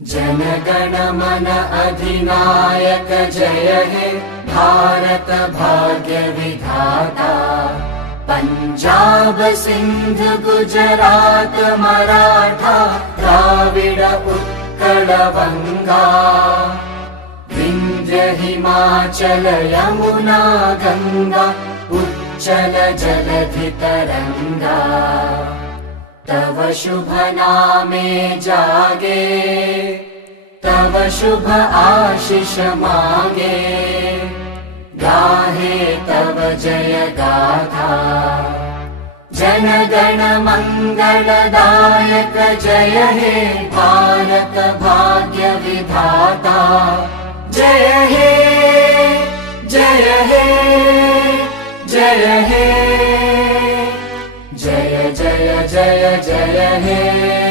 जनगण मन अधिनायक जय हे भारत भाग्य विधाता। पंजाब सिंध गुजरात मराठा द्राविड उत्कल बंगा। विंध्य हिमाचल यमुना गंगा उच्चल जलधि तरंगा। तव शुभ नामे जागे तव शुभ आशीष मागे। गाहे तव जय गाथा जनगण मंगलदायक जय हे भारत भाग्य विधाता। जय हे जय हे जय हे जय जय जय जय हे।